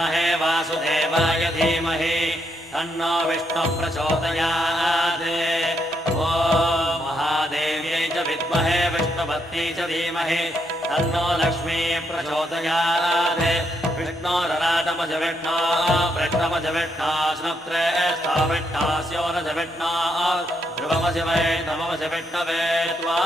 विद्महे वासुदेवाय धीमहि तन्नो विष्णुः प्रचोदयात्। ॐ महादेव्यै च विद्महे विष्णुपत्न्यै च धीमहि तन्नो लक्ष्मी प्रचोदयात्। विष्णोरराटमज विष्णो वृष्णमज विष्णो स्नप्त्रेष्ठो विष्णोऽस्योरज विष्णो ध्रुवमज वै नममज विष्णवे त्वा।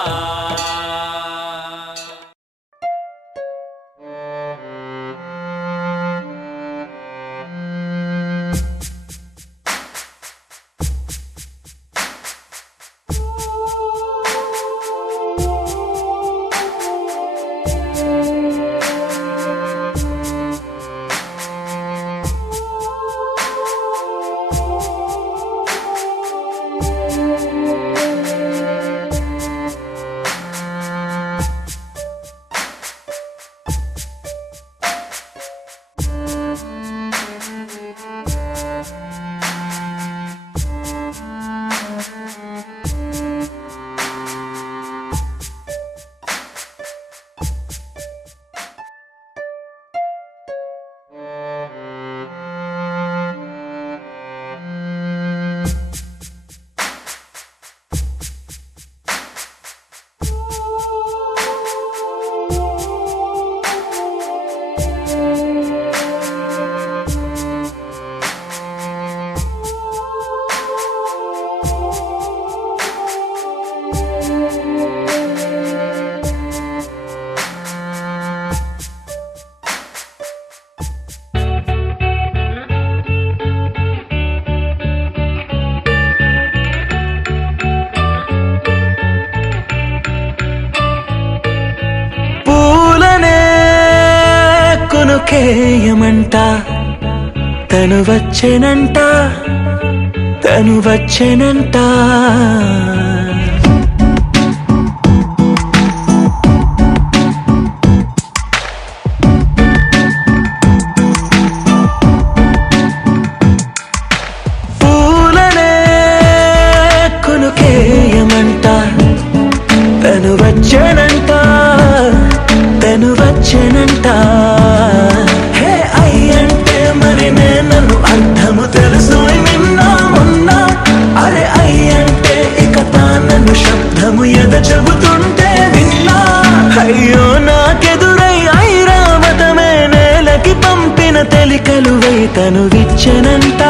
కేయమంట తను వచ్చెనంట తను వచ్చెనంట పూలనే కొనుకేయమంట తను వచ్చెనంట తను వచ్చెనంట నన్ను అర్థము తెలుసు నిన్నా మొన్నా అరే అయ్యంటే ఇక తానను శబ్దము ఎద చెబుతుంటే విన్నా అయ్యో నాకెదురై ఐరావతమే నేలకి పంపిన తెలికలువై తను విచ్చెనంట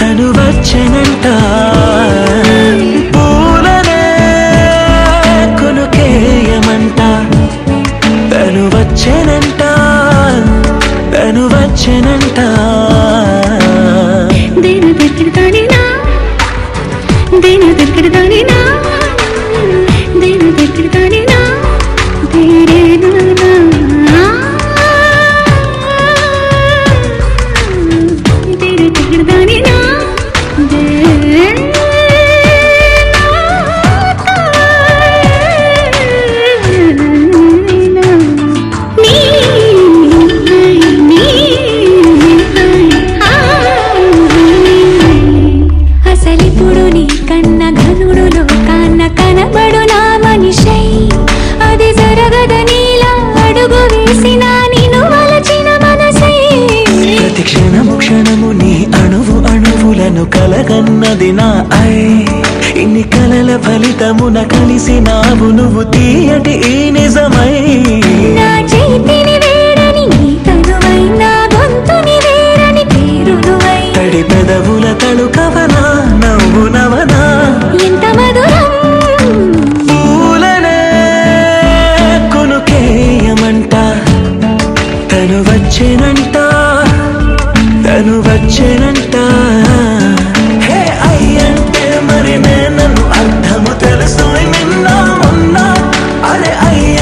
తను వచ్చెనంట పూలనే కొనుకేయమంట తను వచ్చెనంట తను వచ్చెనంట దేని దగ్గరదానినా దేని దగ్గరదానినా దేని దగ్గరదానినా దేరేనా దేని దగ్గరదానినా క్షణము నీ అణువు అణువులను కలగన్నది నా ఐ ఇన్ని కలల ఫలితమున కలిసినావు నువ్వు తీయటి ఈ నిజమై నా చేతిని వేడని నీ తనువై నా గొంతుని వేరని పేరునువై తడి పెదవుల తళుకవనా నవ్వు నవనా ఎంత మధురం పూలనే కొనుకేయమంట తను వచ్చెనంట తను వచ్చెనంట హే అయ్యంటే మరి నన్ను అర్థము తెలుసు నిన్నా మొన్నా అరే అయ్య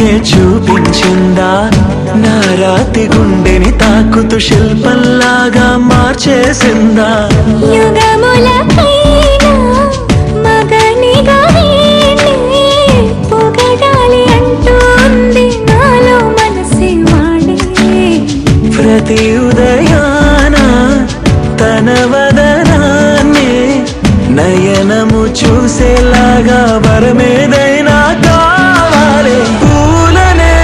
అందుకే చూపించిందా నా రాతి గుండెని తాకుతూ శిల్పంలాగా మార్చేసిందా యుగములకైనా మగనిగా వీణ్ణి పొగడాలి అంటూంది నాలో మనసే వాడే ప్రతి ఉదయాన తన వదనాన్నే నయనము చూసేలాగా వరమేదైనా కావాలి పూలనే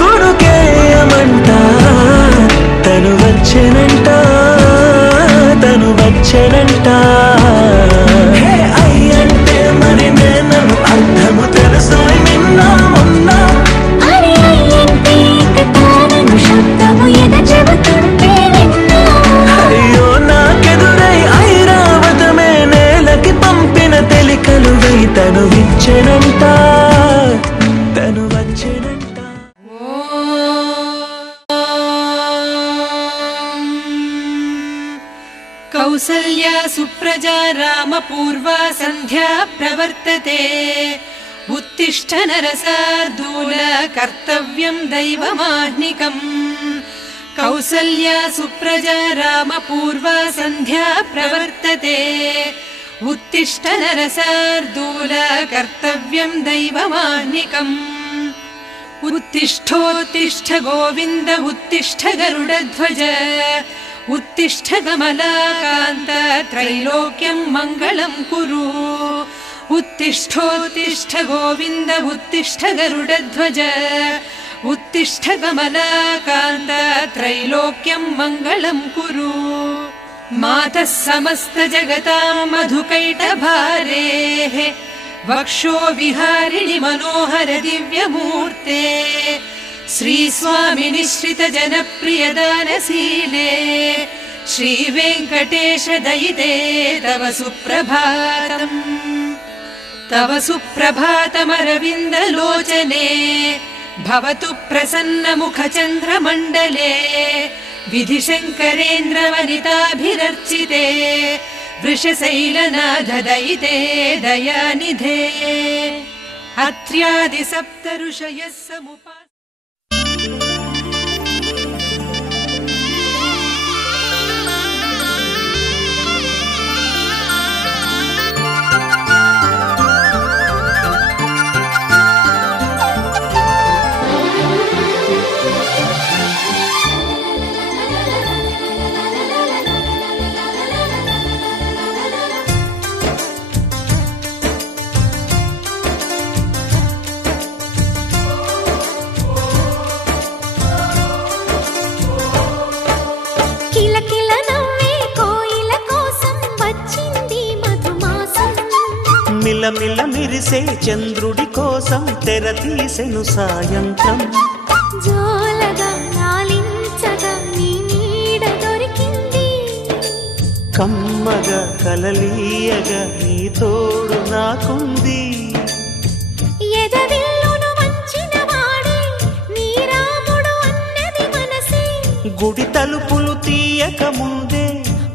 కొడుకేయమంట తను వచ్చెనంట తను వచ్చెనంట అయ్యంటే మరి నేను అర్థము తెలుసు నిన్న మొన్న అరే అయ్యంటే ఇక తానను శబ్దము ఎద చెబుతుంటే విన్నా అయ్యో నాకెదురై ఐరావతమే నేలకి పంపిన తెలికలువై తను విచ్చెనంట తను వచ్చెనంట కౌసల్యా సుప్రజా రామ పూర్వా సంధ్యా ప్రవర్తతే ఉత్తిష్ఠ నరసార్దూల కర్తవ్యం దైవమాహ్నికం కౌసల్యా సుప్రజా రామ పూర్వా సంధ్యా ప్రవర్తతే ఉత్తిష్ఠ నరసార్దూల కర్తవ్యం దైవమాహ్నికం उत्तिष्ठोत्तिष्ठ गोविन्द उत्तिष्ठ गरुडध्वज उत्तिष्ठ कमलाकान्त त्रैलोक्यं मङ्गलं कुरु उत्तिष्ठोत्तिष्ठ गोविन्द उत्तिष्ठ गरुडध्वज उत्तिष्ठ कमलाकान्त त्रैलोक्यं मङ्गलं कुरु मातः समस्त जगतां मधुकैटभारेः वक्षो विहारिणि मनोहर दिव्यमूर्ते श्रीस्वामि निश्रित जनप्रियदानशीले श्रीवेङ्कटेश दयिते तव सुप्रभातमरविन्दलोचने भवतु प्रसन्नमुखचन्द्रमण्डले विधिशङ्करेन्द्रवनिताभिरर्चिते वृषशैलनाथ दयिते दयानिधे अत्र्यादि सप्त ऋषयः समुपा మిలమిల మిరిసే చంద్రుడి కోసం తెర తీసెను సాయంత్రం జోలగా లాలించగా నీ నీడ దొరికింది కమ్మగా కలలీయగా నీ తోడు నాకుంది ఎదవిల్లును వంచిన వాడే నీ రాముడు అన్నది మనసే గుడి తలుపులు తీయక ముందే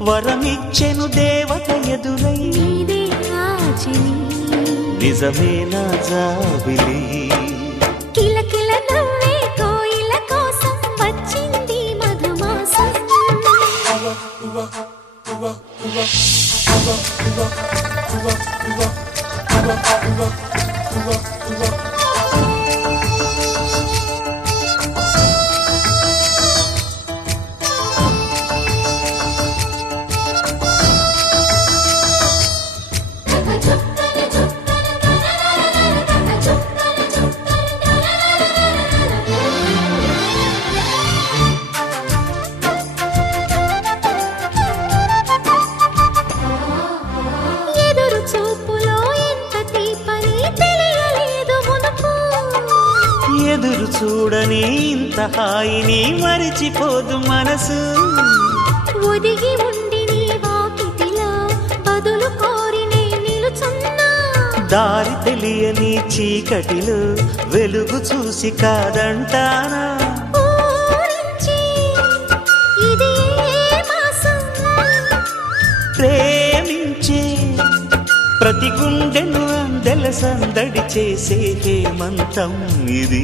వరమిచ్చెను దేవత ఎదురై నీదే ఆచిని నిజమే నా జాబిలి కిలకిల నవ్వే కోయిల కోసం వచ్చింది మధుమాసం ఎదురు చూడని ఇంత హాయిని మరిచిపోదు మనసు ఒదిగి ఉండి నీ వాకిటిలో బదులు కోరి నే నిలుచున్నా దారి తెలియని చీకటిలో వెలుగు చూసి కాదంటానా ఊరించి ఇది ఏ మాసం ప్రేమించే ప్రతి గుండెను అందెల సందడి చేసే హేమంతం ఇది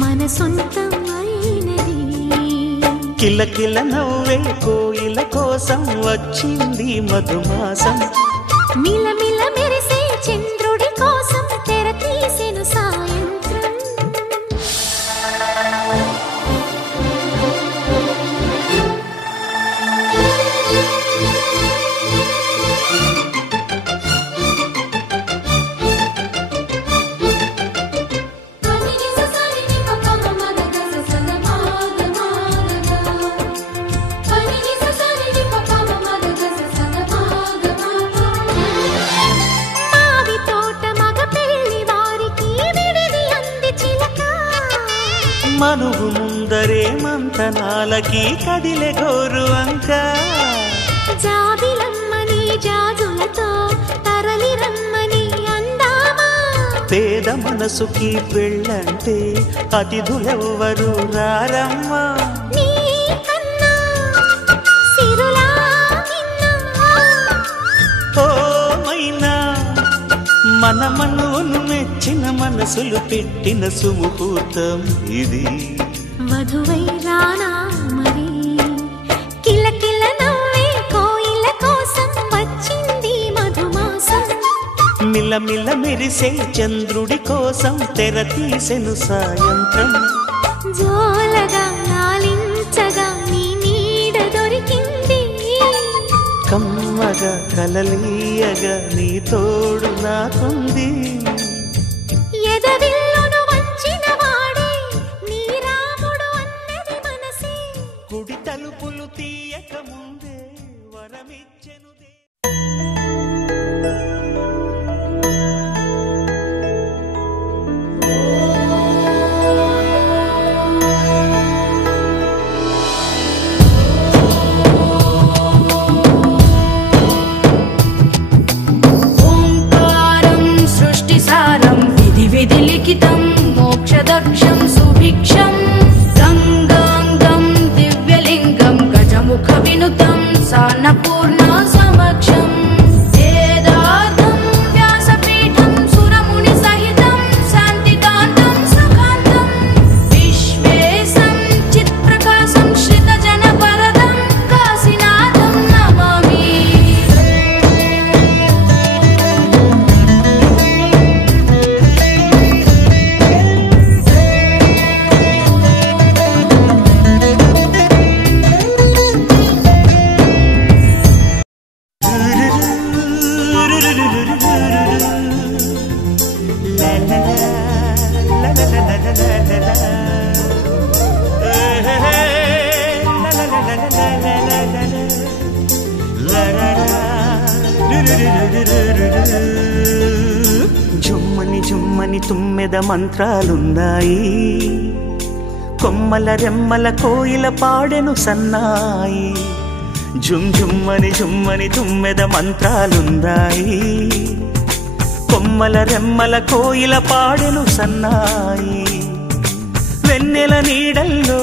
మన సొంతం అయినది కిలకిల నవ్వే కోయిల కోసం వచ్చింది మధుమాసం మిలమిల మెరిసే చంద్రుడి కోసం తెర తీసెను సాయంత్రం మనువు ముందరే మంతనాలకి కదిలే గోరు అంక జాబిలమ్మని జాజులతో తరలి రమ్మని అందామా పేద మనసుకి పెళ్ళంటే అతిథులెవ్వరు రారమ్మా నీ కన్నా సిరులా నిన్నా ఓ మైనా మన మనువును మెచ్చిన మనసులు పెట్టిన సుముహూర్తం ఇది వధువై రానా మరి కిలకిల నవ్వే కోయిల కోసం వచ్చింది మధుమాసం మిలమిల మెరిసే చంద్రుడి కోసం తెర తీసెను సాయంత్రం జోలగా లాలించగా నీ నీడ దొరికింది కమ్మగా కలలీయగా నీ తోడు నాకుంది ఎదవిల్లును వంచిన వాడే నీ రాముడు అన్నది మనసే గుడి తలుపులు తీయక ముందే వరమిచ్చెను విధి లిఖితం మోక్షదక్షం సుభిక్షం గంగాంగం దివ్యలింగం గజముఖ వినుతం సాన్నపూర్ణ సమక్షం వేదార్థం వ్యాసపీఠం సురముని సహితం శాంతికాంతం సుఖాంతం విశ్వేశం చిత్ప్రకాశం శ్రితజన పరదం కాశీనాథం నమామి జుమ్మని జుమ్మని తుమ్మెద మంత్రాలున్నాయి కొమ్మల రెమ్మల కోయిల పాడెను సన్నాయి జుమ్ జుమ్మని జుమ్మని తుమ్మెద మంత్రాలున్నాయి కొమ్మల రెమ్మల కోయిల పాడెను సన్నాయి వెన్నెల నీడల్లో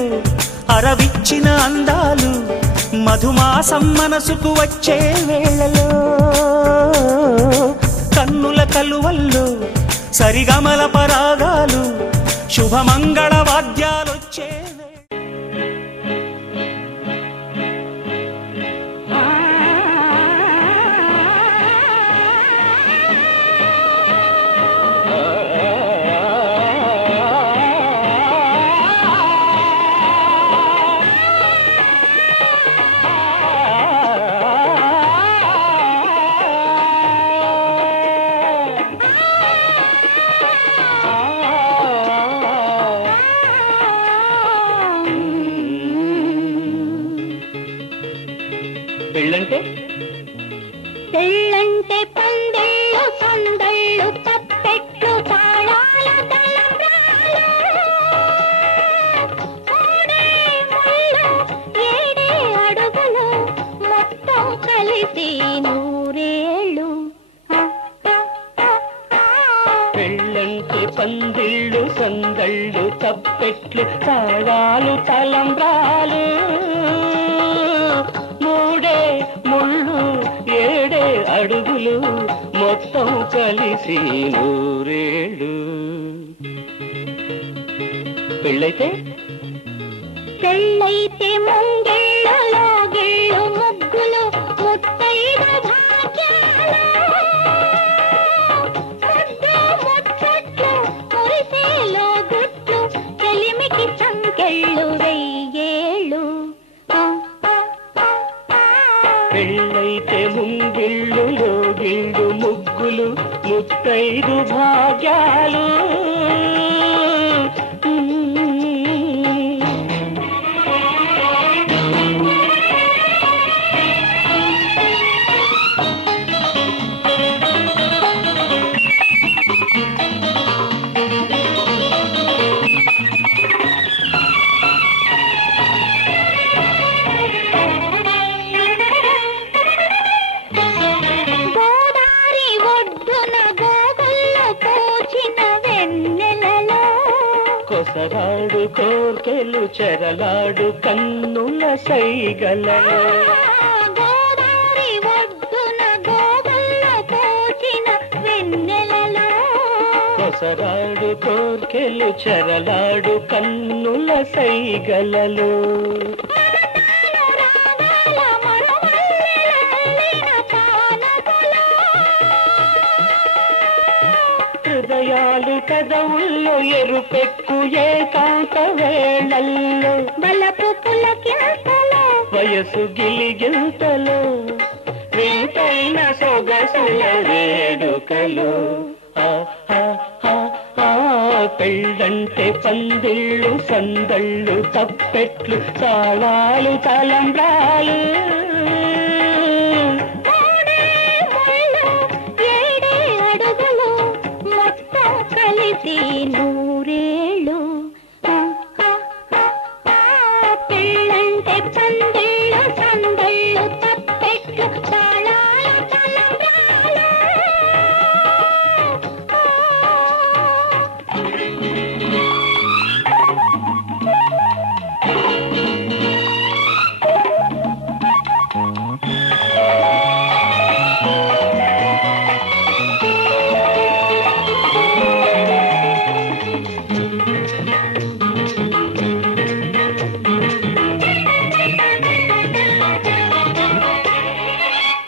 అరవిచ్చిన అందాలు మధుమాసం మనసుకు వచ్చే వేళలో కన్నుల కలువల్లో సరిగమల పరాగాలు శుభమంగళ వాద్యాలొచ్చే పెళ్ళంటే పెళ్ళంటే పందిళ్ళు సందళ్ళు తప్పెట్లు తాళాల తలంబ్రాలు మూడే ముళ్ళు ఏడే అడుగులు మొత్తం కలిసి నూరేళ్ళు పెళ్ళంటే పందిళ్ళు సందళ్ళు తప్పెట్లు తాళాలు తలంబ్రాలు మూడే ముళ్ళు ఏడే అడుగులు మొత్తం కలిసి నూరేళ్ళు. పెళ్ళైతే పెళ్ళైతే ముంగిళ్ళలో గిళ్ళు ముగ్గులు ముత్తైద భాగ్యాలు ముద్దు ముచ్చట్లు మురిసేలో గుట్లు చెలిమికి సంకెళ్ళు వెయ్యేళ్ళు. పెళ్ళైతే ముంగిళ్ళు లోగిళ్ళు ముగ్గులు ముత్తైదు భాగ్యాలు. కొసరాడు కోర్కెలు చెరలాడు కన్నుల సైగలలో గోదావరి ఒడ్డున గోగుల్ల పోచిన వెన్నెలలో కొసరాడు కోర్కెలు చెరలాడు కన్నుల సైగలలో హృదయాలు కదవుల్లో ఎరుపెక్కు ఏకాంత వేళల్లో బలపు పులకింతలో వయసు గిలిగింతలో వింతైన సొగసుల వేడుకలు. పెళ్ళంటే పందిళ్ళు సందళ్ళు తప్పెట్లు తాళాలు తలంబ్రాలు కలిసి నూరేళ్ళు. పెళ్ళంటే పందిళ్ళు సందళ్ళు తప్పెట్లు తాళాలు తలంబ్రాలు.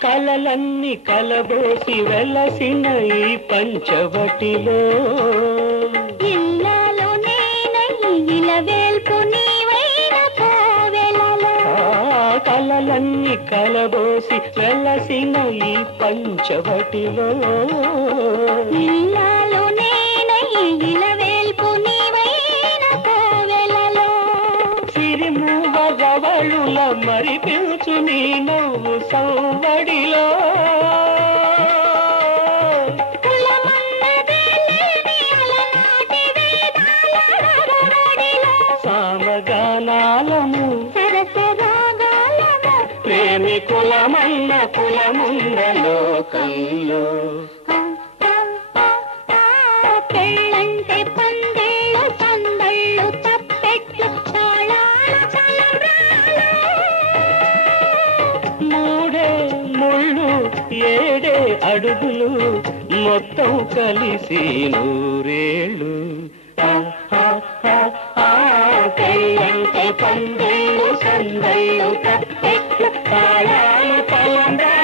కలలన్నీ కలబోసి వెలసిన ఈ పంచవటిలో ఇల్లాలో నేనై ఇలవేల్పు నీవైన కోవెలలో కలలన్నీ కలబోసి వెలసిన ఈ పంచవటిలో ఇల్లాలో నేనై ఇలవేల్పు నీవైన కోవెలలో సిరిమూవ గవళుల మరి పిలుచు నీ నవ్వు సౌవడిలో సామగానాలము సరసరాగాలము ప్రేమికులమన్న కులమున్న లోకంలో పెళ్ళంటే పందిళ్ళు సందళ్ళు తప్పెట్లు తాళాలు తలంబ్రాలు. మూడే ముళ్ళు ఏడే అడుగులు మొత్తం కలిసి నూరేళ్ళు. పెళ్ళంటే పందిళ్ళు సందళ్ళు తప్పెట్లు తాళాలు తలంబ్రాలు.